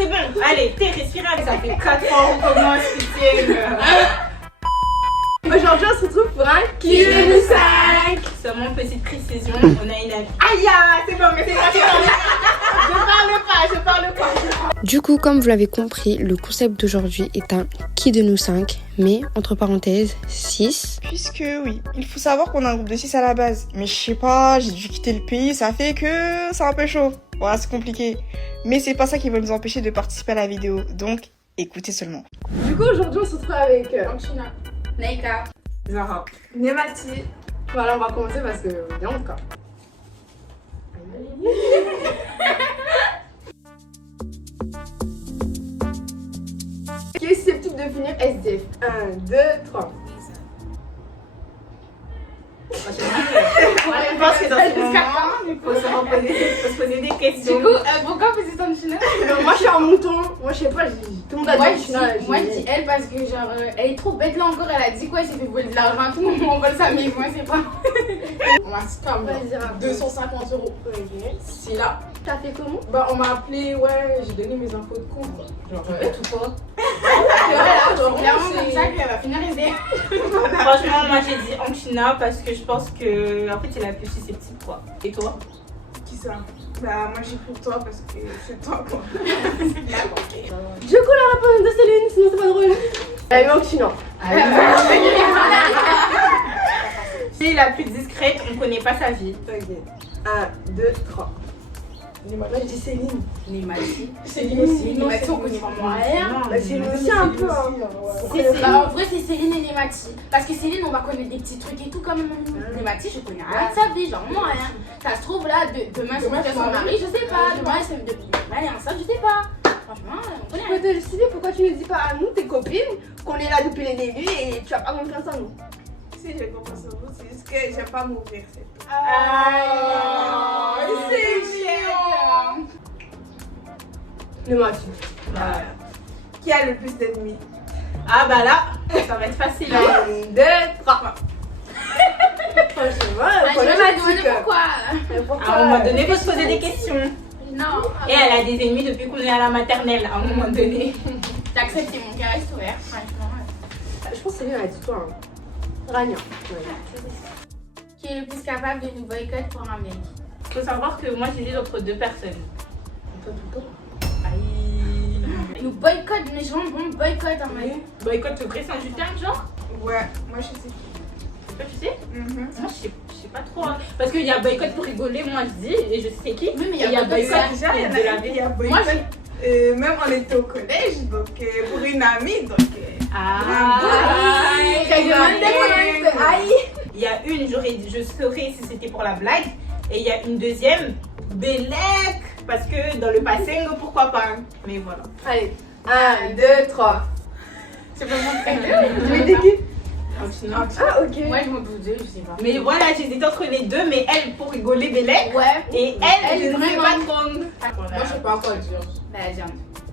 c'est bon. Allez, t'es respirable. Ça fait 4 fois qu'on commence, pitié. Aujourd'hui, on se retrouve pour un Qui de nous 5. Seulement petite précision, on a une amie. Aïe, c'est bon, mais c'est pas je parle pas. Du coup, comme vous l'avez compris, le concept d'aujourd'hui est un Qui de nous 5, mais entre parenthèses 6. Puisque oui, il faut savoir qu'on a un groupe de 6 à la base. Mais je sais pas, j'ai dû quitter le pays, ça fait que c'est un peu chaud. Voilà, c'est compliqué. Mais c'est pas ça qui va nous empêcher de participer à la vidéo. Donc, écoutez seulement. Du coup, aujourd'hui, on se retrouve avec Anchina, Naika, Zara, Nemati. Voilà, on va commencer parce que il y a encore. Qui est susceptible de finir SDF? 1, 2, 3. Je pense que dans ce moment, il faut se poser des questions. Du coup, pourquoi vous êtes Anchina? Moi, je suis un mouton. Moi, je sais pas, tout le monde a Moi, dit je dis elle parce que genre elle est trop bête là encore. Elle a dit quoi? Elle s'est fait voler de l'argent à tout moment. On vole sa maison, moi c'est pas. On m'a scam Vas-y, 250 €. C'est là. T'as fait comment? Bah on m'a appelé, ouais, j'ai donné mes infos de compte. Genre Tout quoi. voilà, genre clairement comme ça qu'elle va finir SDF. Franchement, moi j'ai dit Anchina parce que je pense que en fait c'est la plus susceptible quoi. Et toi? Qui ça? Bah, moi j'ai pris toi parce que c'est toi quoi. Du coup, la réponse de Céline, sinon c'est pas drôle. Elle est Anchina. Qui est la plus discrète, on connaît pas sa vie. 1, 2, 3. Moi, je dis Céline. Nemati. Céline aussi. Nemati, on connaît vraiment rien. Bah, Céline aussi un peu. Hein. En vrai, c'est Céline et Nemati. Parce que Céline, on va connaître des petits trucs et tout comme Nemati, je connais rien de sa vie, genre vraiment rien. Ça se trouve là, demain, c'est moi son mari, je sais pas. Demain, elle est enceinte, je sais pas. Franchement, on connaît Je peux te justifier pourquoi tu ne dis pas à nous, tes copines, qu'on est là depuis les débuts et tu as pas confiance en nous. Si j'ai confiance en vous, c'est juste que j'aime pas m'ouvrir, c'est tout. c'est chiant. Le Mathieu. Qui a le plus d'ennemis? Ah bah là, ça va être facile. 1, 2, 3. Franchement, problématique. Pourquoi? À un moment donné, il faut se poser des questions. Non. Et elle a des ennemis depuis qu'on est à la maternelle, à un moment donné. T'as accepté mon cœur est ouvert, franchement. Je pense que Céline a dit toi. Rania. Qui est le plus capable de nous boycotter pour un mec? Faut savoir que moi j'hésite entre deux personnes. Toi, tout le temps. Aïe. Nous boycotte, mais genre on boycotte un mec. Boycott, le vrai, c'est un terme genre? Ouais, moi je sais. Toi tu sais? Moi je sais pas trop. Hein. Parce qu'il y a boycott pour rigoler, moi je dis, et je sais qui. Oui, mais Et il y a boycott Déjà, il y en de la a vie. il y a Moi, boycott. Même on était au collège, donc pour une amie, donc. Il y a une, je saurais si c'était pour la blague. Et il y a une deuxième, Bélec. Parce que dans le passing, pourquoi pas. Mais voilà. Allez. 1, 2, 3. C'est vraiment très bien. Tu mets qui? Anchina. Ah, ok. Moi je m'en doutais, je sais pas. Mais voilà, j'hésite entre les deux, mais elle pour rigoler, Bélec. Ouais. Et elle, je ne sais vraiment. pas trop. Moi je sais pas quoi dire. Bah viens.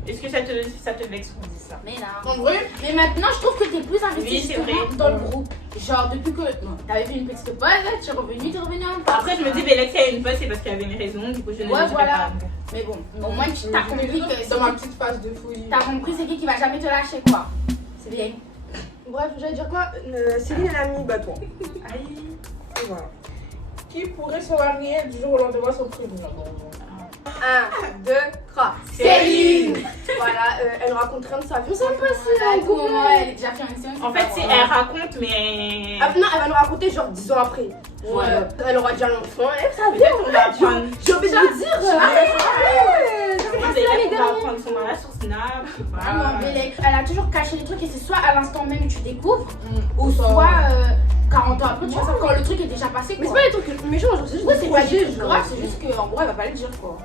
Est-ce que ça te vexe qu'on dise ça? Mais là. En vrai. Mais maintenant je trouve que t'es plus investi Oui, c'est justement vrai. dans le groupe. Genre depuis que t'avais fait une petite pause, tu es revenu un peu. Après, je me dis, Bélec, si elle a une pause, c'est parce qu'elle avait une raison. Du coup, je ne Ouais, le dirai voilà. pas. Mais bon, au moins tu t'as compris que Dans ma petite phase de fouille. t'as compris c'est qui va jamais te lâcher quoi. C'est bien. Bref, j'allais dire quoi? Céline, elle a mis bâton. Aïe. Et voilà. Qui pourrait se marier du jour au lendemain sans prévenir? 1, 2, 3. Céline. Voilà, elle raconte rien de sa vie. Ça me passe À tout moment, elle est déjà fiancée. En fait, si elle raconte, mais. Ah, non, elle va nous raconter genre 10 ans après. Ouais. Elle aura déjà l'enfant. Ça vient, Peut-être on va apprendre. j'ai envie de vous dire. Peut-être qu'on va apprendre son mariage sur Snap. Je sais pas. Vraiment, Bélec. Elle a toujours caché les trucs et c'est soit à l'instant même où tu découvres, ou ça. soit 40 ans après, tu vois ça quand le truc est déjà passé. Mais c'est Quoi. pas des trucs méchants, genre c'est juste Ouais, des c'est pas projets, des trucs genre. graves, c'est juste qu'en gros elle va pas le dire quoi.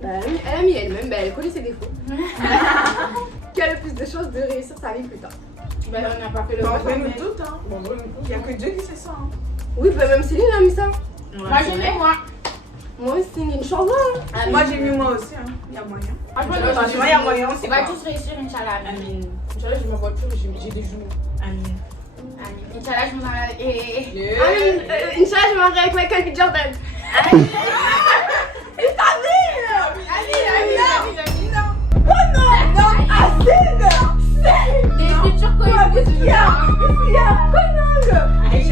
Bah, elle a mis elle-même, bah, elle connaît ses défauts. Qui a le plus de chances de réussir sa vie plus tard? Bah on n'a pas fait le En bon. vrai, nous toutes, hein. Il y a que Dieu qui sait ça. Hein. Oui, bah même Céline a mis ça. Moi j'aimais moi. Moi aussi, c'est une chance. Hein. Moi j'ai mis moi aussi, hein. Il y a moyen. Franchement, il y a moyen, On c'est va quoi? tous réussir, Inch'Allah. Amine. Inch'Allah, j'ai ma voiture, j'ai des genoux. Amine. Inch'Allah, je me marie. Inch'Allah, je me marie avec Michael B. Jordan. Amina.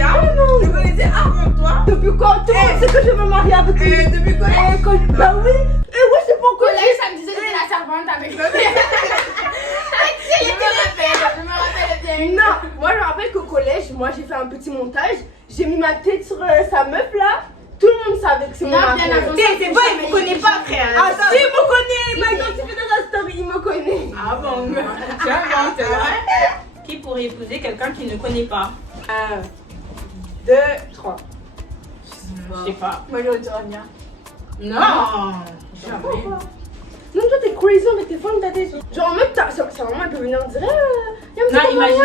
Charles. Je connaissais avant toi. Depuis quand tout le monde sait que je veux me marier avec lui. Depuis quand Bah oui. Et ouais, c'est pas Au collège, ça me disait que j'étais la servante avec le Je me rappelle bien. Non, moi je me rappelle qu'au collège, moi j'ai fait un petit montage. J'ai mis ma tête sur sa meuf là. Tout le monde savait que c'est mon Non, mari. bien avant. C'est bon, il me connaît pas, frère. Ah si, il me connaît. Il m'a identifié dans la story, il me connaît. Ah bon, tu inventes, c'est vrai. Qui pourrait épouser quelqu'un qui ne connaît pas? 1, 2, 3. Je sais pas. Moi, j'aurais dit Rania. Non. Jamais. Non, toi t'es crazy avec tes phones, t'as des. Genre en mode, sa maman elle peut venir dire Non, imagine.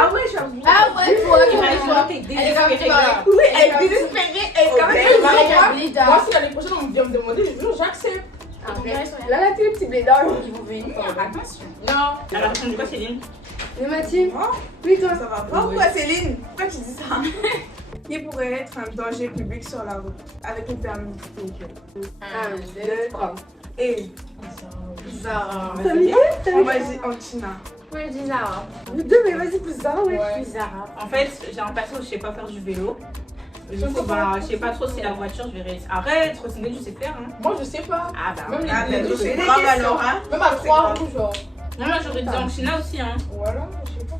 Ah ouais, j'avoue. Ah ouais, toi, Imagine, t'es Elle est comme désespérée. toi. là. Oui, elle est désespérée, elle est quand même. Elle Moi, est si l'année prochaine on vient me demander, je jure, j'accepte. Là, là, tous les petits blédards. Ils vont venir. Attention. Non. Alors, répondu quoi, Céline? Mais Mathilde, Oh, oui, toi. ça va pas. Pourquoi Céline? Pourquoi tu dis ça? Qui pourrait être un danger public sur la route avec une permis? 1, 2, 3. Et Zara. T'as mis qui? on va dire Antina. Moi, je dis Zara. Vous deux, mais vas-y, pousse ça, ouais. Je suis Zara. En fait, j'ai un passé où je sais pas faire du vélo. Du coup, bah, je sais pas trop si la voiture, je vais réussir. Arrête, trottinette, je sais faire. Hein. Moi je sais pas. Ah bah. Même ouais. les deux, c'est c'est grave grave alors, hein. Même à 3 roues, genre. Non, moi j'aurais dit Anchina aussi, hein. Voilà, je sais pas.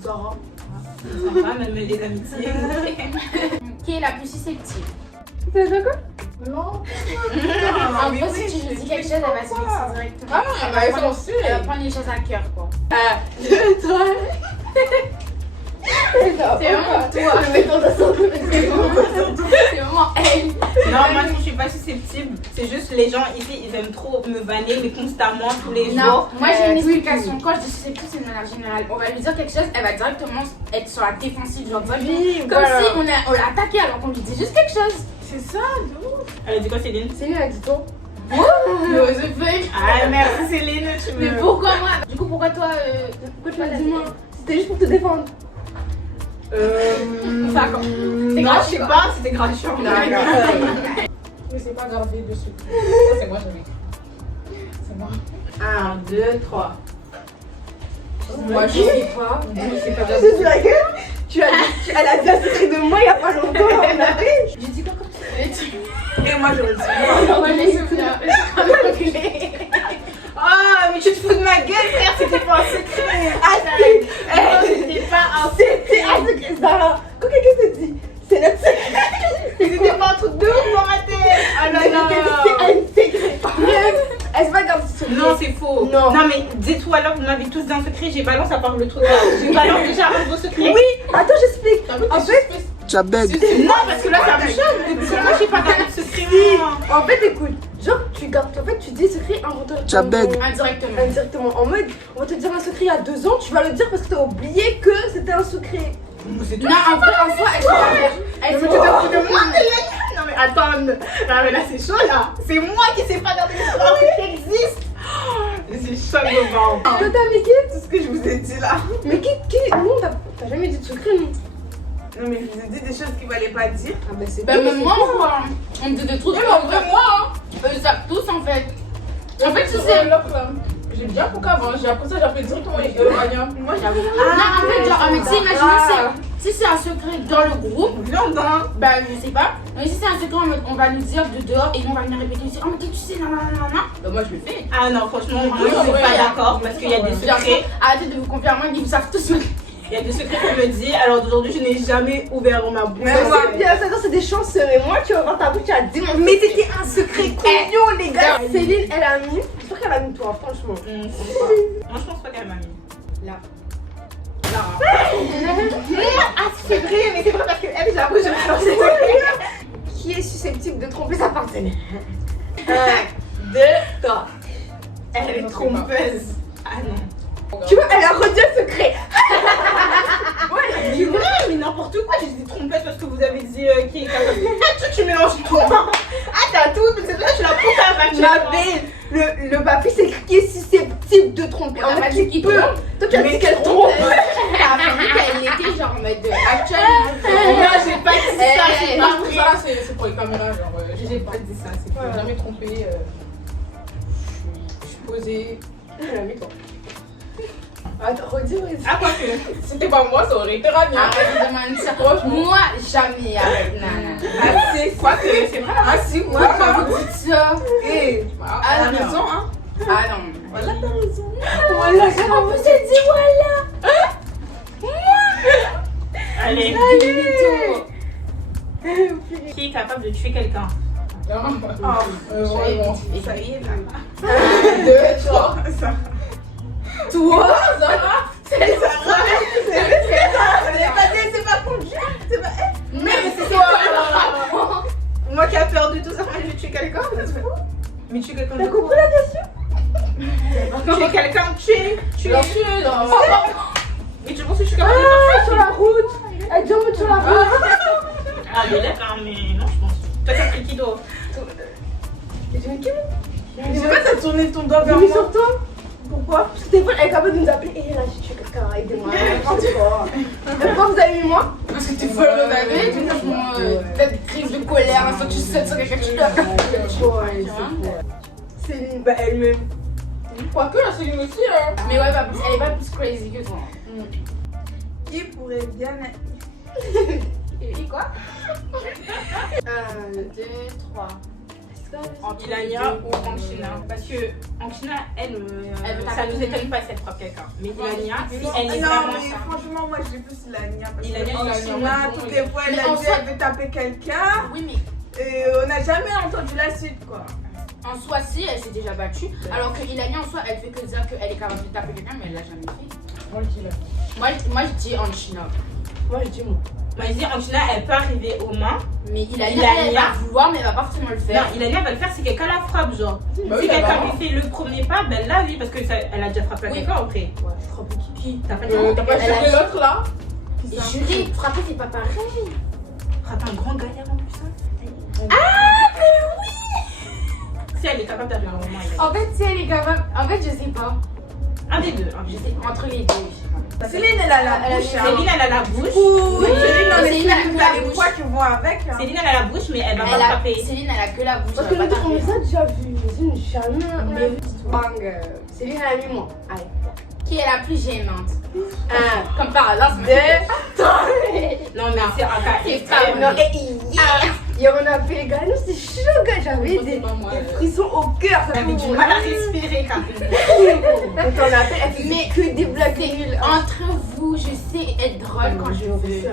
Zara. Ça va, même les amitiés. Qui est la plus susceptible? T'as déjà quoi? Non. En gros, si tu lui dis quelque chose, elle va se vexer directement. Ah non, elle va être en suer. Elle va prendre les choses à cœur, quoi. 1, 2, 3. C'est vraiment toi. Le mec en descend. C'est vraiment elle. Non, moi je suis pas susceptible. C'est juste les gens ici, ils aiment trop me vanner, mais constamment, tous les Non, jours. moi j'ai une explication. Quand je dis susceptible, c'est de manière générale. On va lui dire quelque chose, elle va directement être sur la défensive. Genre directement. Comme si on l'a attaqué alors qu'on lui dit juste quelque chose. C'est ça, d'où? Elle a dit quoi, Céline? Céline a dit toi. No, the fuck. Ah, merci Céline, tu Mais me. pourquoi moi? Du coup, pourquoi toi Pourquoi tu m'as dit dis-moi. C'était juste pour te défendre. Enfin, quand- Non, je sais pas, c'était gratuit. Mais c'est pas gravé dessus. Ça, c'est moi, j'avais. C'est moi. 1, 2, 3. Moi je sais pas. C'est pas Je te la gueule. Elle a dit un secret de moi il y a pas longtemps. On avait. J'ai dit quoi comme ça? Et moi, j'aurais dit moi. Moi j'ai souvenir. Ah, mais tu te fous de ma gueule, frère, c'était pas un secret. C'était pas un C'était un secret. Zara, quand quelqu'un te dit, c'est notre secret. C'était pas un truc de ouf dans ma tête. Ah là là. C'est un secret. Elle se va garder ce secret. Non, c'est faux. Non. Mais dis-toi alors, vous m'avez tous dit un secret, j'ai balance à part le truc là. J'ai balance déjà un vos secrets. Oui, attends, j'explique. En fait, Non, parce que là, ça me choque. Depuis quand moi, j'ai pas gardé de secret. moi. en fait, écoute, genre, tu gardes, en fait, tu dis secret involontairement. Indirectement. Indirectement. En mode, on va te dire un secret il y a 2 ans, tu vas le dire parce que t'as oublié que c'était un secret. C'est tout. Non, en vrai, en soi, elle Mais tu te fous de moi, Hélène. Non, mais attends. Non, mais là, c'est chaud là. C'est moi qui sais pas garder les secrets qui existent. C'est chaud, le vent. Toi, t'as mis qui? Tout ce que je vous ai dit là. Mais qui? Non, t'as jamais dit de secret, non? Non, mais je vous ai dit des choses qu'il fallait pas dire. Ah, bah, c'est Bah, même moi, on voit. On me dit des trucs. Mais en vrai, moi, hein. Eux savent tous en fait. En fait, tu C'est sais. l'autre là. J'ai bien pour qu'avant, j'ai appris ça, j'ai appris directement Rania. Moi, j'avoue. Non, en fait, genre, mais tu sais, imaginez si c'est un secret dans le groupe, Viande, hein. bah je sais pas. Mais si c'est un secret, on va nous dire de dehors et nous on va venir répéter aussi. Oh, mais qu'est-ce que tu sais, non, bah moi je le fais. Ah non, franchement, moi, je Ouais, suis ouais, pas ouais. d'accord parce qu'il y a des Bien sûr, secrets. arrêtez de vous confier à moi, ils vous savent tous. Il y a des secrets qu'on me dit. Alors d'aujourd'hui, je n'ai jamais ouvert ma bouche. Mais c'est bien, ça, c'est des chanceux. Et moi, tu vas voir ta bouche, tu as dit mon. Mais c'était un secret couillon, les gars. Céline, elle a mis. J'espère qu'elle a mis toi, franchement. Je pense pas. Moi, je pense pas qu'elle m'a mis. Là. Ah, c'est vrai, mais c'est pas parce qu'elle, j'avoue, je me suis Qui est susceptible de tromper sa partenaire? 1, 2, 3. Elle est trompeuse. Ah non. Tu vois, elle a redit un secret. Ouais, elle a dit vrai, mais n'importe quoi. J'ai dit trompeuse parce que vous avez dit qui est capable. Tu mélanges tout. Ah, t'as tout, mais c'est vrai que tu l'as poussé à Ma belle, le papier, c'est écrit qui est susceptible de tromper. En fait, qui peut. Toi, tu as dit qu'elle trompe. T'as vu qu'elle était genre en mode actuellement. Non, j'ai pas dit ça. J'ai Moi, pas je trouve pris. ça là, c'est pour les caméras. Genre, J'ai pas dit ça. C'est je pas suis jamais trompée. Je suis posée. Elle a mis toi. Attends, redis. Ah, quoi que. C'était pas moi, ça aurait été Rania. Arrête de mentir. Moi, jamais avec Nana. Ah, c'est Quoi que, c'est vrai. Ah, si, moi, Moi, quand vous dites ça. Eh, Ah, t'as non. raison, hein. Ah non. Voilà, t'as raison. Voilà, en plus, elle dit voilà. Allez. Vito. Qui est capable de tuer quelqu'un? Ah, vraiment. ça y est, là. 2, 3. Toi, Zara. C'est pas conduire, c'est pas. Mais c'est quoi là? Moi qui a peur de tout ça, moi je vais tuer quelqu'un. Mais tuer quelqu'un. T'as compris la question? Tuer quelqu'un, tuer. Bien sûr, non. Mais tu penses que je suis capable de faire ça? Sur la route. Elle jump sur la route. Ah, mais d'accord, mais non, je pense. Toi, t'as pris qui d'autre? Je sais pas, t'as tourné ton doigt vers J'ai mis moi. sur toi. Pourquoi? Parce que des fois, elle est capable de nous appeler. Et là, j'ai tué quelqu'un, aidez-moi. Pourquoi vous avez mis moi? Parce que t'es folle de la vie, tout franchement, peut-être crise de colère, un tu sais sur quelqu'un que tu dois. Céline. Bah, elle-même. Quoique, la Céline aussi, hein. Mais ouais, bah, elle est pas plus crazy que toi. Qui pourrait bien être. Et quoi? 1, 2, 3. Ilania ou Anchina. Parce que Anchina, elle ça nous étonne pas si elle frappe quelqu'un. Mais Ilania, si elle est Non, vraiment mais ça. franchement, moi, j'ai plus Ilania. Parce Ilania, que Ilania, toutes les fois, elle Mais a en dit soi- elle veut taper quelqu'un. Oui, mais Et on n'a jamais entendu la suite, quoi. en soi, si, elle s'est déjà battue. Alors que Ilania, en soi, elle fait que dire qu'elle est capable de taper quelqu'un, mais elle l'a jamais fait. Moi, je dis Anchina. Moi, je dis moi. Moi, je dis Anchina, elle peut arriver aux mains. Mais Ilania, Ilania. elle va vouloir, mais elle va pas forcément le Non, faire. Ilania va le faire si quelqu'un la frappe, genre. Bah Si oui, quelqu'un bah, lui fait le premier pas, ben là, oui, parce que ça, elle a déjà frappé Oui. quelqu'un après. Frappe qui? T'as pas T'as pas Elle a cherché dit- l'autre, là? Et juré, frapper, c'est pas pareil. Frappe un grand gaillard en plus, hein. Si elle est capable d'appeler un moment, elle est- En fait, si elle est capable. En fait, je sais pas. Un des deux. Je sais entre les deux. Céline, elle a la Elle a bouche. dit- hein. Céline, elle a la bouche. Ouh, Oui, Céline, non, mais Céline, elle a Céline, la t'as les bouche. poids qui vont avec. hein. Céline, elle a la bouche, mais elle va pas Elle a, frapper. Céline, elle a que la bouche. Parce elle que va le pas truc, on taper. les a déjà vus. Céline, jamais. Bang. Céline, elle a mis moi. Allez. Qui est la plus gênante? 1, Comme par hasard, 2, Non, mais c'est un cas C'est extrême. pas non, et et on a fait les gars, nous c'est chaud, gars. J'avais des frissons au cœur. Ça Elle avait du mal à respirer quand même. Quand on appelle, elle fait Mais que des blagues nulles. entre vous, je sais être drôle quand je veux.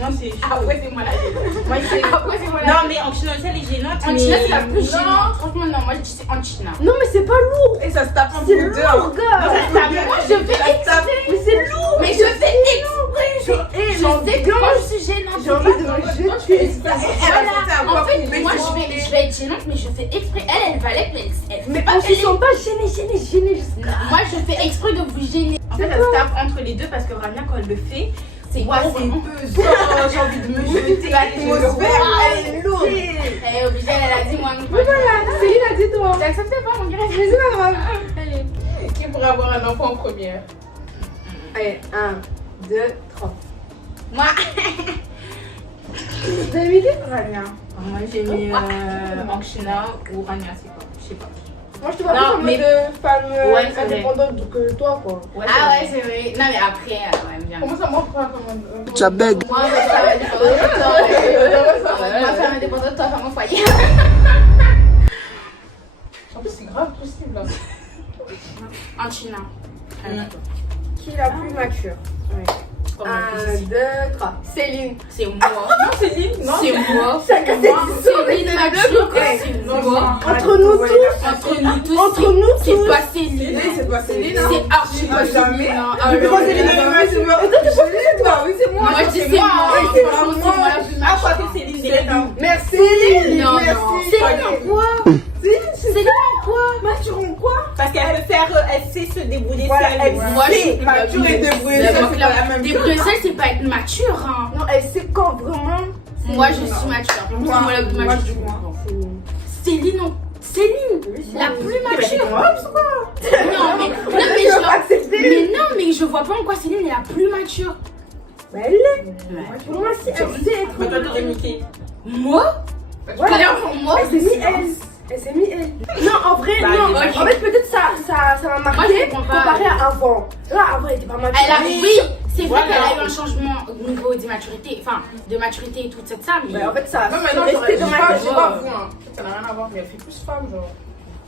Non, c'est Après, c'est moi la gênante. Moi, c'est. Après, c'est moi la Non, mais Anchina aussi, elle est gênante. Anchina, c'est la mais- plus gênante. Franchement, non, moi je dis c'est Anchina. Non, mais c'est pas lourd. Et ça se tape entre C'est les deux. lourd, gars. Non, ça se tape. Moi, je fais exprès. Mais c'est lourd. Mais je fais exprès. Je sais que quand je suis gênante, J'ai envie de me jeter. Voilà. En fait, moi je vais être gênante, mais je fais exprès. Elle va l'être, mais elle fait Mais pas. on se sent pas gêné jusqu'à. Moi je fais exprès de vous gêner. En fait, elle se tape entre les deux parce que Rania, quand elle le fait, C'est Moi, quoi, c'est vraiment pesant. J'ai envie de me jeter. L'atmosphère, elle est lourde. Elle est obligée, elle a dit moi non. Céline a dit toi. J'accepte pas mon gars. Mais c'est pas grave. Allez. Qui pourrait avoir un enfant en première? Allez, 1, 2, 3. Moi. Vous avez mis qui? Rania. moi j'ai mis Anchina ou Rania, c'est quoi? Je sais pas. Moi, je te vois Non, plus en mais- mode femme Ouais, c'est vrai. indépendante que toi, quoi. Ouais, Ah ouais, c'est vrai. Non, mais après, ouais, bien. Comment ça m'offre pas comme un. Moi, je suis femme indépendante de toi. Moi, femme indépendante de toi, femme au foyer. En plus, c'est grave possible. Là. Anchina. Qui est la plus mature? 1, 2, 3. Céline. C'est moi. Non, Céline, non. C'est moi. Chacun ses Céline mature. C'est moi. Entre nous tous. Entre nous tous. Entre nous C'est tous. pas Céline. C'est pas Céline, hein. C'est archi pas jamais. Céline. Ah, mais moi, Céline, c'est moi. Et toi, tu penses que c'est toi? Oui, c'est moi. Moi, je dis c'est moi. C'est Franchement, c'est moi la plus Ah, quoi mature. que Céline, Céline. Merci. Non, Merci. non. Céline en quoi? Céline en quoi? Mature en quoi? Parce qu'elle peut faire, elle sait se débrouiller Voilà, seule. elle Moi, je suis sait. Mature et débrouillée, ça, c'est pas la même chose. Débrouiller seule, c'est pas être mature. Hein. Non, elle sait quand vraiment. Moi, je suis mature. C'est moi la plus Moi, mature. je dis moi. Céline, non. Céline, la plus mature. Non, mais Je je veux pas accepter. mais non, mais je vois pas en quoi Céline est la plus mature. Mais elle l'est. Pour moi, si elle sait être. Mais toi, t'aurais mis qui? Moi? Clairement, moi. Elle s'est mis elle. Elle s'est mis elle. Non, en vrai, Bah, non. ok. En fait, peut-être ça va m'a Moi, marqué je comprends pas. comparé à avant. Là, avant, elle était pas mature. Elle a, oui, c'est vrai Voilà. qu'elle a eu un changement au niveau d'immaturité, enfin, de maturité et tout ça, mais... Bah, en fait, ça a Non, mais non, resté dans ma je tête. sais pas vous, hein. Ça n'a rien à voir, mais elle fait plus femme, genre.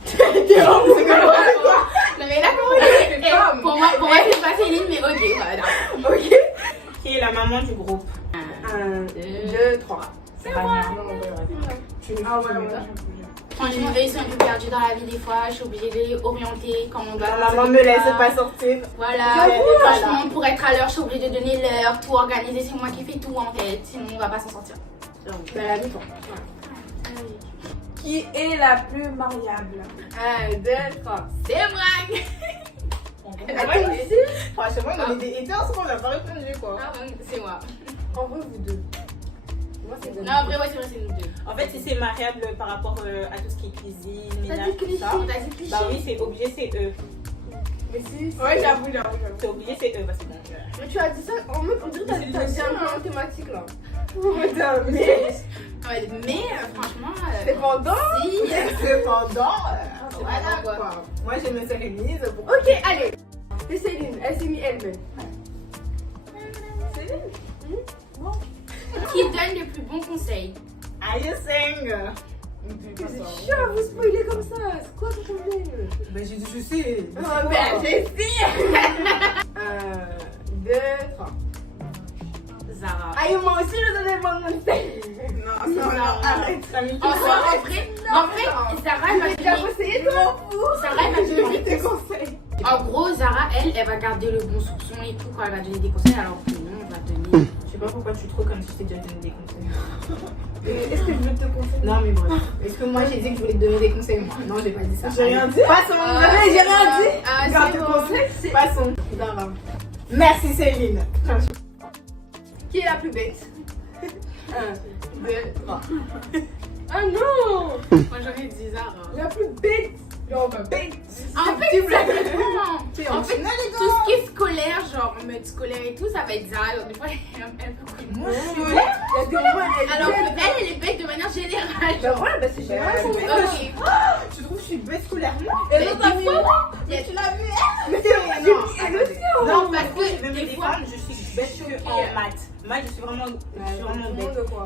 Non, mais là, comment Elle fait Eh, femme. pour moi, c'est pas Céline, mais ok, voilà. Ok. Qui est la maman du groupe? 1, 2, 3. C'est moi. Non, ouais, ouais. Ah ouais, ouais. Franchement, eux, ils sont un peu perdus dans la vie des fois, je suis obligée de les orienter comme on doit. La maman me laisse pas sortir. Voilà, franchement, pour être à l'heure, je suis obligée de donner l'heure, tout organiser, c'est moi qui fais tout en fait, sinon on va pas s'en sortir. Bah, la mi-temps. Qui est la plus mariable? 1, 2, 3. C'est moi. Attends, ici. Franchement, on est des haters, on n'a pas répondu quoi. Ah bon, c'est moi. En vrai, vous deux. Moi, c'est Non, en vrai, ouais, c'est vrai, c'est nous deux. En fait, si c'est mariable par rapport à tout ce qui est cuisine, ménage, tout ça. T'as dit cliché. Bah oui, c'est obligé, c'est eux. Mais si. Ouais, j'avoue. C'est obligé, c'est eux parce que bon. Mais tu as dit ça, en mode, on dirait que t'as dit un peu en thématique là. Ouais, mais franchement, Cependant. si. Cependant, Voilà quoi. moi j'ai mes cérémonies. Ok, allez. C'est Céline, elle s'est mis elle-même. Qui donne le plus bon conseil? Are you saying? C'est chiant à vous spoiler comme ça. C'est quoi ton problème? Ben j'ai dit, je sais. Oh, ben, j'ai si. 1, 2, 3. Zara. Aïe, moi aussi, je donnais mon conseil. Non, arrête. Ça me En soi, en vrai, Zara, elle m'a J'ai déjà donné. conseillé, toi. Zara, elle m'a donné des conseils. En gros, Zara, elle va garder le bon soupçon et tout quand elle va donner des conseils, alors que nous, on va donner. Je sais pas pourquoi tu es trop comme si je t'ai déjà donné des conseils. Est-ce que je veux te conseiller? Non, mais bref. Est-ce que moi j'ai dit que je voulais te donner des conseils, moi? Non, j'ai pas dit ça. J'ai rien dit. Passons. J'ai rien dit. Ah, Garde c'est tes bon. conseils. Passons. Merci Céline. Qui est la plus bête? 1, 2, 3. Ah non! Moi, j'aurais dit Zara. La plus bête! Genre, bête! En fait, ça dépend. En fait, tout ce qui est scolaire, genre en mode scolaire et tout, ça va être Zara. Alors, des fois, elle est un peu cool. Moi, je suis Il y a des moments, Alors que elle est bête de manière générale. Bah voilà, bah c'est général. Ok. Tu trouves que je suis bête scolairement? Et Mais l'autre, des fois, Tu l'as vu? mais elle aussi, on Non, parce parce que que même des les fois- femmes, je suis bête que en maths. Maths, je suis vraiment bête.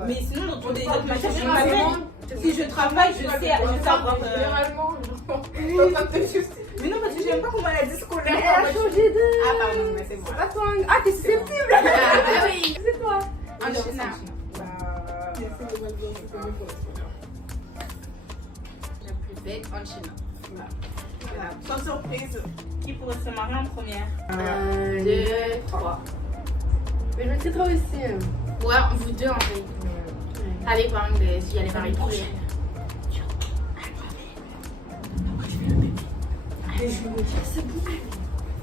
Mais sinon, dans toutes les autres matières, je suis pas bête. Si je travaille, je sais avoir. Généralement, genre, t'es en train de te justifier. Mais non, parce que j'aime pas comment elle a dit scolaire. Mais elle a changé de. Ah, pardon, mais c'est bon. Pas toi. Ah, t'es susceptible! Ah, bah oui. C'est toi! Un chenard. La plus bête en Chine. Sans surprise, qui pourrait se marier en première? 1, 2, 3. Mais je mettrai toi aussi. Ouais, vous deux en vrai. Ça dépend de si elle est mariée prochaine.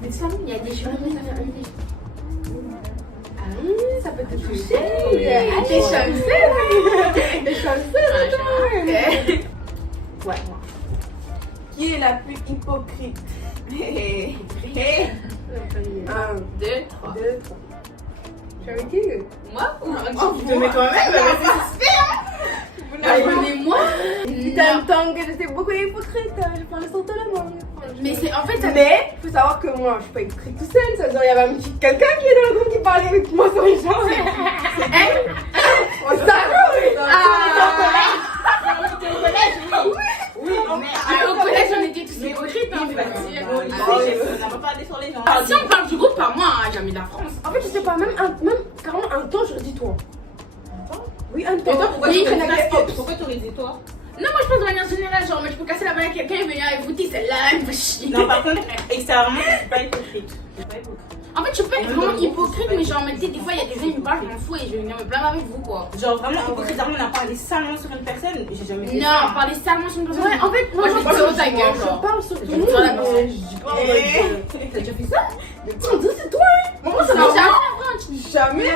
Mais ça, Il y a des choses. Ah, ça peut te toucher! Ah, t'es chanceux! T'es chanceux! Ouais. Qui est la plus hypocrite? 1, 2, 3. Tu avais qui? Moi ou tu te mets toi-même, mais moi Putain, tant que je sais beaucoup hypocrite, je parle sur toi là, moi. Mais c'est en fait ça. Mais, faut savoir que moi, je suis pas hypocrite tout seul, ça veut dire il y avait quelqu'un qui est dans le groupe qui parlait avec moi sur les gens. Elle? Ça Oui, Mais au collège on était tous hypocrites, hein, faut le dire. on n'a pas parlé sur les gens. Ah, si on parle du groupe, pas moi, hein, jamais de la France. En fait, je sais pas, même carrément un temps, j'aurais dit toi. Oui, un temps. Et toi, pourquoi Oui, tu aurais on a dit fait pourquoi tu aurais dit toi? Non, moi je pense de manière générale, genre, mais je peux casser la balle à quelqu'un et venir avec vous dire celle-là, elle me chie. Non, par contre, extérieurement, je suis pas hypocrite. Je suis pas hypocrite. En fait, je peux être vraiment hypocrite, mais genre, tu sais, des fois il y a des gens qui me parlent, je m'en fous et je vais venir me plaindre avec vous, quoi. Genre vraiment hypocrite, on a parlé salement sur une personne, j'ai jamais fait Non, ça. parler salement sur une personne. Ouais, en fait, moi je je dis sur ta gueule, je genre. parle sur tout le Je monde, dis sur la personne. mais je dis pas en mode. T'as déjà fait ça? Mais on dirait c'est toi, hein? Moi, ça m'a jamais Jamais.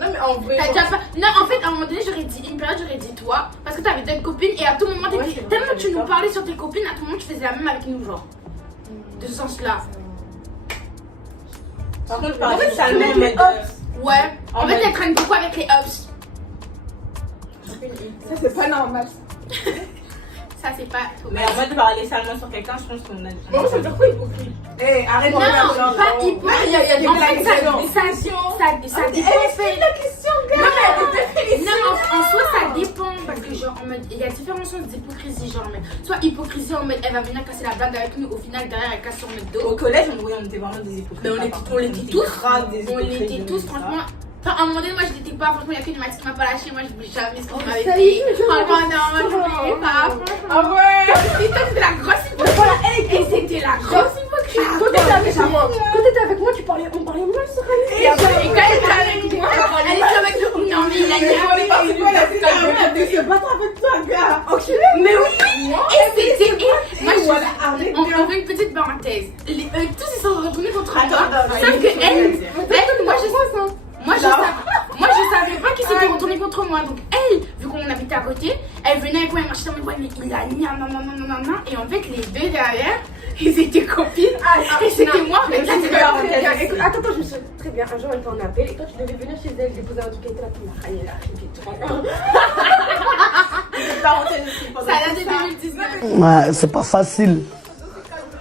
Non, mais en vrai. T'as déjà pas... Non, en fait, à un moment donné, j'aurais dit, une période, j'aurais dit toi, parce que t'avais d'autres copines et à tout moment, Ouais, c'est vrai, tellement tu nous d'accord. parlais sur tes copines, à tout moment, tu faisais la même avec nous, genre. De ce sens-là. Par contre, je En parlais fait, salement avec en les mode. Ouais. En En fait, mode- elle traîne beaucoup avec les ups. Ça, c'est pas normal. Ça, c'est pas. Mais en mode de parler salement sur quelqu'un, je pense qu'on a. Bon, ça veut dire quoi hypocrite? Eh, arrête de Non, regarder pas genre. hypocrite. Il y a des En blagues fait, dedans. ça dépend en fait. la question, gars. Non, en soi, ça dépend. Parce que, genre, en mode, il y a différentes sortes d'hypocrisie. Genre, en mode, soit hypocrisie en mode, elle va venir casser la blague avec nous, au final, derrière, elle casse sur notre dos. Au collège, on était vraiment des hypocrites. Mais on l'était tous. On l'était tous, franchement. Enfin, à un moment donné, moi je l'étais pas, franchement, il y a que des Mathis qui m'a pas lâché, moi je voulais jamais ce qu'il m'avait dit. Franchement, non, je voulais pas. Ah ouais. C'était la grosse hypocrite. Et c'était la grosse hypocrite. Quand t'étais avec moi, on parlait mal sur Et quand elle était avec moi, elle était avec nous. Non, mais il a dit. se battre avec toi, gars. Ok. Mais oui. Et c'était. Moi on fait une petite parenthèse. Tous ils sont retournés contre moi. Sauf que elle, moi je savais pas qu'ils s'étaient retournés contre moi. Donc elle, vu qu'on habitait à côté, elle venait avec moi, elle marchait dans le bois, mais il a dit non. Et en fait, les deux derrière, ils étaient copines. Et c'était moi, mais Attends, je me souviens très bien. Un jour, elle t'en appelle et toi, tu devais venir chez elle, déposer un truc et elle ça date de 2019. Ouais, c'est pas facile.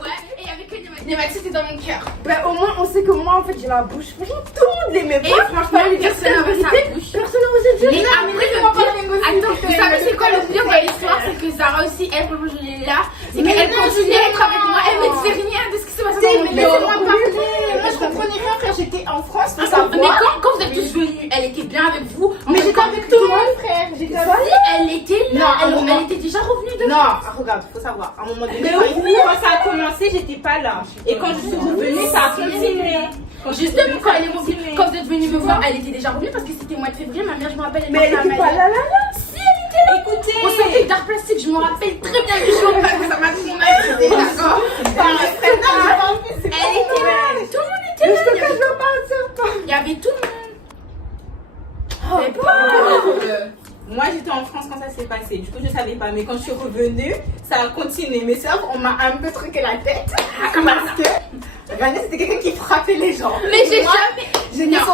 Ouais, et il y avait que des Mathis, c'était dans mon cœur. Bah, au moins, on sait que moi, en fait, j'ai la bouche. Franchement, tout le monde l'aimait Et pas. franchement, personne n'avait sa bouche. Personne n'a osé dire. Et après, attends, vous savez c'est quoi le pire de l'histoire? C'est que Zara aussi, elle, franchement, je l'ai là. C'est qu'elle continuait à être avec moi. Elle me disait rien de ce qui se passait dans mon monde. Laissez-moi parler. Moi, je comprenais rien quand j'étais en France. Mais quand vous êtes tous venus, elle était bien avec vous. Mais j'étais avec tout le monde, frère. J'étais avec. Elle était là. Elle était déjà revenue de Non, regarde, faut savoir. À un moment donné, quand ça a commencé, j'étais pas là. Et quand je suis revenue, ça a continué. Justement, quand elle est revenue, quand vous êtes venue me voir, elle était déjà revenue parce que c'était au mois de février. Ma mère, je me rappelle, Mais elle était pas là. Si, elle était là. Écoutez, On sortait d'art plastique, je me rappelle très bien du jour parce que ça m'a trop mal. J'étais d'accord. Elle était là. Tout le monde était là. Il y avait tout le monde. moi j'étais en France quand ça s'est passé, du coup je savais pas, mais quand je suis revenue, ça a continué. Mais ça, on m'a un peu truqué la tête parce que Vanessa c'était quelqu'un qui frappait les gens. Mais j'ai jamais. J'ai mis son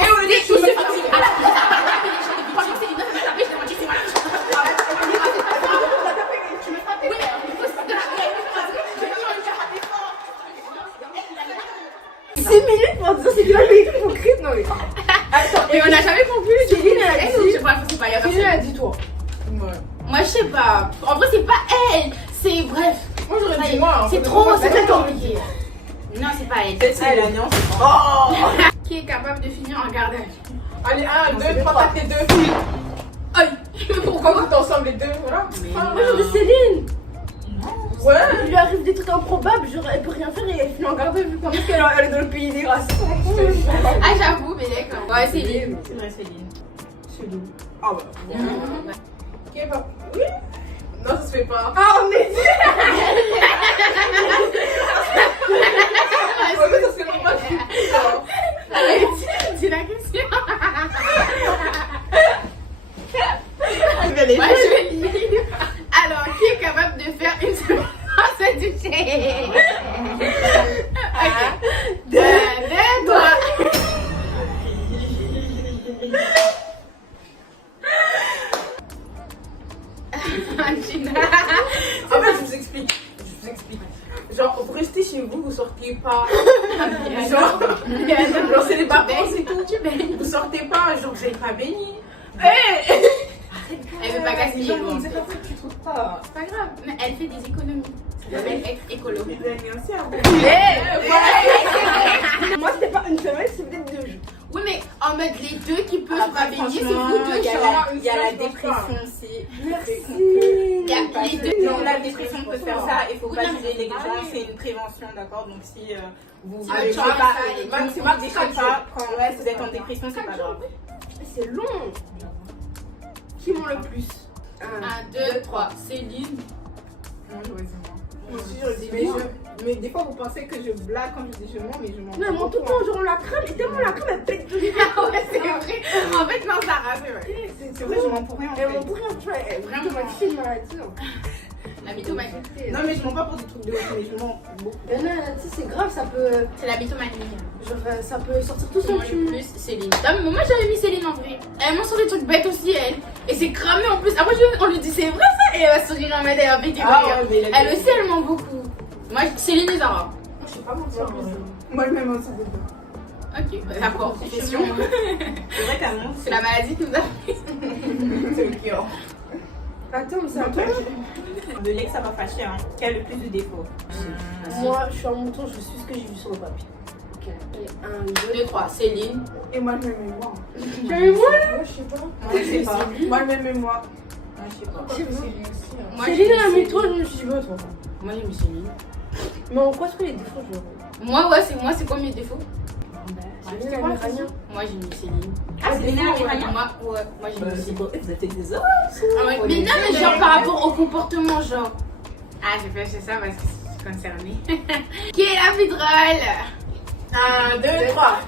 On dit c'est bien hypocrite, non mais. Attends, et on n'a jamais conclu. Céline a dit. Céline a dit toi. Moi je sais pas. En vrai c'est pas elle. C'est bref. Moi j'aurais dit moi. C'est trop compliqué. Non c'est pas elle. Peut-être c'est la nuance. Qui est capable de finir en garde à vue? Allez, 1, 2, 3, 4, les deux filles. Aïe. Pourquoi vous êtes ensemble les deux? Voilà. Moi je dis Céline. Ouais. Il lui arrive des trucs improbables, genre elle peut rien faire et elle finit en garde à vue. Parce qu'elle est dans le pays des grâces. Ah j'avoue, mais d'accord. Ouais Céline. C'est vrai Céline. Céline. Ah bah. Qui est pas. Oui. Non, ça se fait pas. Ah on est dit. En fait, ça se fait pas. Dis la question. Je vais Moi je vais lire. Alors, qui est capable de faire une seconde du thé? Ok. Deux, toi. En fait, je vous explique. Genre, vous restez chez vous, vous sortez pas. Genre, c'est les vacances et tout. Vous sortez pas, genre, vous n'avez pas béni. Elle veut pas gaspiller. Bon. C'est pas vrai que tu trouves pas. C'est pas grave, mais elle fait des économies. Ça s'appelle être écolo. Mais bien sûr. Moi c'était pas une semaine, c'était 2 jours. Oui, mais en mode les deux qui peuvent Après, pas bénir, c'est franchement, vous deux, genre. il y a la dépression aussi. Merci. Il y a les deux. Non, la dépression peut faire ça, il faut pas juger les gens, c'est une prévention, d'accord? Donc si vous Si ne votre chance, pas quand vous êtes en dépression, c'est pas grave. C'est long. Qui ment le plus? 1, 2, 3. Céline. Non, je dis moi. Moi aussi, je dis mais des fois, vous pensez que je blague quand je dis je mens, mais je mens. Non, elle ment tout le temps, genre la crème, et tellement la crème elle pète tout. Ah ouais, c'est vrai. En fait, non, Sarah, c'est vrai. C'est vrai, je mens pour rien. Elle ment pour rien, tu vois, elle Vraiment. vraiment une maladie. La mythomanie. Non, mais je mens pas pour des trucs de ouf, mais je mens beaucoup. Tu sais, c'est grave, ça peut. C'est la mythomanie. Genre, ça peut sortir tout seul. Moi, le plus, Céline. Non, mais moi, j'avais mis Céline en vrai. Elle m'a sur des trucs bêtes aussi, elle. Et c'est cramé en plus. Après, on lui dit c'est vrai ça. Et elle va sourire en mode elle va péter de rire. ouais, mais Elle aussi, elle ment beaucoup. Moi, Céline et Zara. Je sais pas mentir en plus. Moi, je m'aime aussi. Ok, d'accord. Confession. C'est vrai qu'à mon C'est la maladie qui nous a. C'est le cœur. Attends, mais c'est à toi. De l'ex, ça va fâcher, hein. Qui a le plus de défauts? Moi, je suis à mon tour, je suis ce que j'ai vu sur le papier. Ok. Allez, 1, 2, 2, 3. Céline. Et moi, je m'aime moi. J'avais moi là. Je sais pas. Moi, je sais pas. Moi, je m'aime moi. Moi, je sais pas. Je sais pas. Moi, Céline, j'ai elle a mis mis toi, je me suis dit, bah, toi. Moi, j'ai mis Céline. Mais en quoi est-ce que les défauts, je Moi, ouais, c'est quoi mes défauts? Céline, elle a mis rien. Moi, j'ai mis Céline. Ah, c'est les Américains? Moi, j'ai mis Céline. Vous êtes des hommes? Ah ouais, mais non, mais genre par rapport au comportement, genre. Ah, j'ai fait ça parce que je suis concernée. Qui est la plus drôle? 1, 2, 3.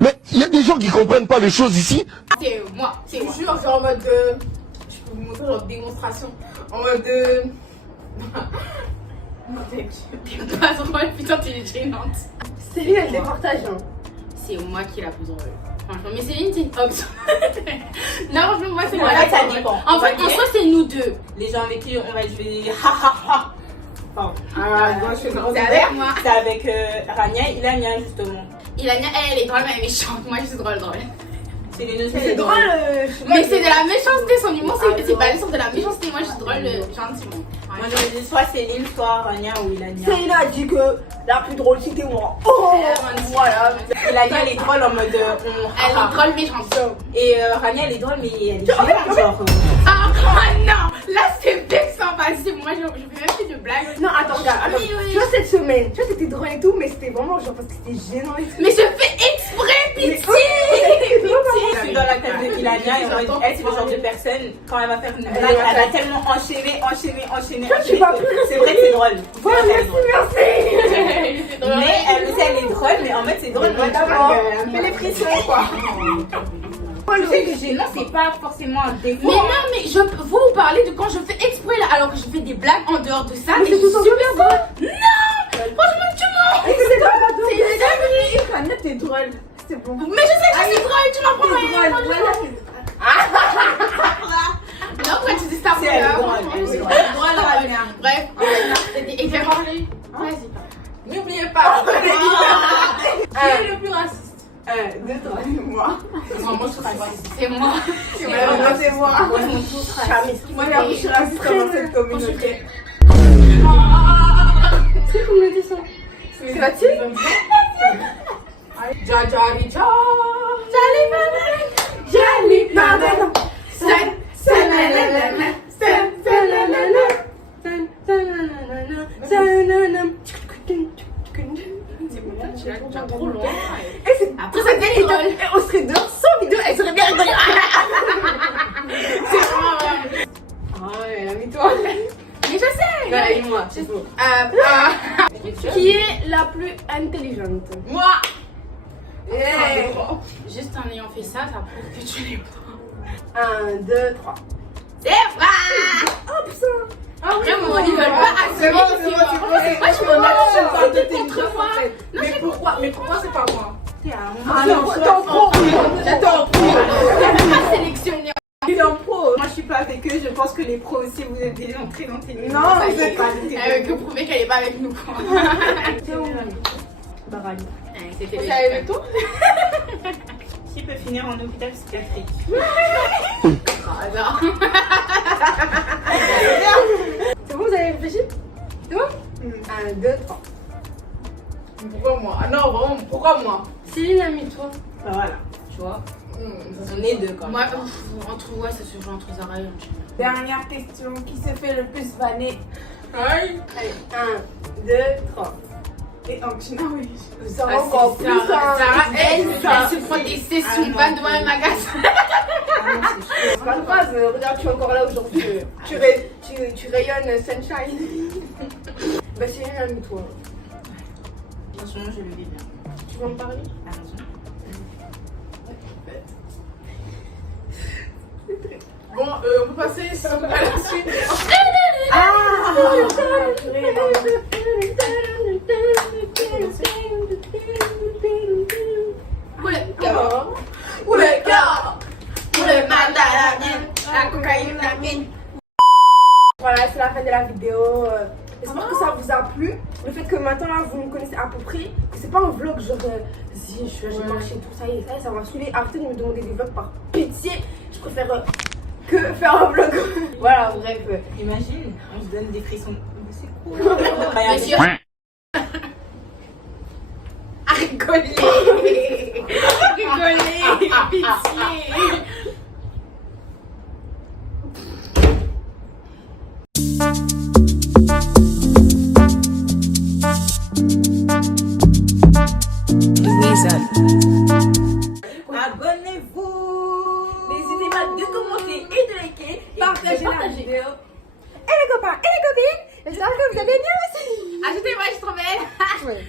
Mais il y a des gens qui comprennent pas les choses ici. C'est moi, c'est Je moi. suis genre en mode. Je peux vous montrer genre démonstration. En mode. T'es pas drôle, putain, t'es gênante. Céline, elle départage. Hein. C'est moi qui est la plus drôle. Franchement, mais Céline, c'est une option. Non, franchement, moi, c'est moi En la fait, plus ça drôle. dépend. En fait, en soi, c'est nous deux. Les gens avec qui on va jouer ha ha ha. Pardon. Ah, moi, je suis grande. C'est avec moi. C'est avec Rania, il a mien justement. Ilania, elle est drôle, mais elle est méchante. Moi, je suis drôle. C'est les notions. C'est drôle. Je sais pas. Mais c'est de la méchanceté, son humour, c'est basé sur de la méchanceté. Moi, je suis drôle, gentiment. Moi j'aurais dit soit Céline, soit Rania ou Ilania. Céline a dit que la plus drôle c'était moi. Oh, voilà. Ilania elle est drôle en mode Elle est drôle, méchante. Et Rania elle est drôle mais elle est gênante genre. Ah oh, non, là c'est vexant, vas-y, moi je fais même plus de blagues. Non, attends, regarde. Oui, oui. Tu vois, cette semaine, tu vois, c'était drôle et tout, mais c'était vraiment genre parce que c'était gênant et tout. Mais je fais exprès, pitié. Je suis dans la tête de Ilania et en mode elle c'est le genre de personne quand elle va faire une blague elle va tellement enchaîner. tu vas plus. C'est vrai que c'est drôle. Voilà, merci. Mais elle aussi elle est drôle mais en fait c'est drôle. Fais les frissons quoi. Je sais que gênant c'est pas forcément un défaut. Mais non, mais vous parlez de quand je fais exprès là, alors que je fais des blagues en dehors de ça. Mais Et c'est tout super drôle. Non, franchement, tu mens. C'est pas drôle. C'est une dinguerie. Rania, t'es drôle. C'est bon. Mais je sais que c'est drôle, tu m'en prends rien. Non, pourquoi tu dis ça? C'est elle est drôle. Drôle, Rania. Bref, et j'ai parlé. Vas-y, parle. N'oubliez pas. Qui est le plus raciste? 1, 2, 3. Moi. Moi, je suis raciste. C'est moi. C'est moi. Moi, je suis raciste dans cette communauté. C'est qu'on me dit ça. C'est la tienne? Jali Tu vas trop loin. Après, ça devient drôle. On serait dehors sans vidéo, elle serait bien rigolée. C'est vraiment Ah ouais, la toi. Mais je sais. Ouais, moi, c'est faux. Qui est la plus intelligente? Moi. Juste en ayant fait ça, ça prouve que tu l'es pas. 1, 2, 3. C'est vrai. Oh putain. Après, moi, ils veulent pas assumer que c'est moi. Mais pourquoi c'est pas moi? Ah non, t'es en pro. J'attends. Pas sélectionné. T'es en pro. Moi je suis pas avec eux, je pense que les pros aussi vous êtes des gens très intelligents. Non, ça vous êtes pas. Elle veut que prouver qu'elle est pas avec nous. Quoi. C'était C'est le avec toi? Qui peut finir en hôpital psychiatrique? hasard. C'est bon, vous avez réfléchi? C'est bon? 1, 2, 3. Pourquoi moi? Ah non, vraiment, pourquoi moi? Céline a mis toi. Bah voilà, tu vois. On est deux quand même. Moi, ouais, ça se joue entre Zara et Angie. Dernière question, qui s'est fait le plus vanner? Aïe. Allez, 1, 2, 3. Et Anchina, oui. Ça va encore plus. Sarah, elle se prend des sessions vannes devant un magasin. C'est pas grave, regarde, tu es encore là aujourd'hui. Tu rayonnes sunshine. Bah, Céline a mis toi. En ce moment je le vis bien. Tu veux en parler? Attention. Bon, on peut passer à la suite. Pour le cœur, Pour le cœur, pour le mandarin, la cocaïne, la mine. Voilà, c'est la fin de la vidéo. J'espère que ça vous a plu. Le fait que maintenant là, vous me connaissez à peu près. Que c'est pas un vlog genre si je marche et tout ça y est, ça m'a saoulé. Arrêtez de me demander des vlogs par pitié. Je préfère que faire un vlog. Voilà, bref. Imagine, on se donne des frissons. C'est cool. Monsieur. À rigoler. Rigoler. Pitié. Abonnez-vous. N'hésitez pas de commenter et de liker. Partagez la Partagez. vidéo. Et les copains et les copines, j'espère que vous allez bien aussi. Ajoutez-moi, je suis trop belle. Ouais.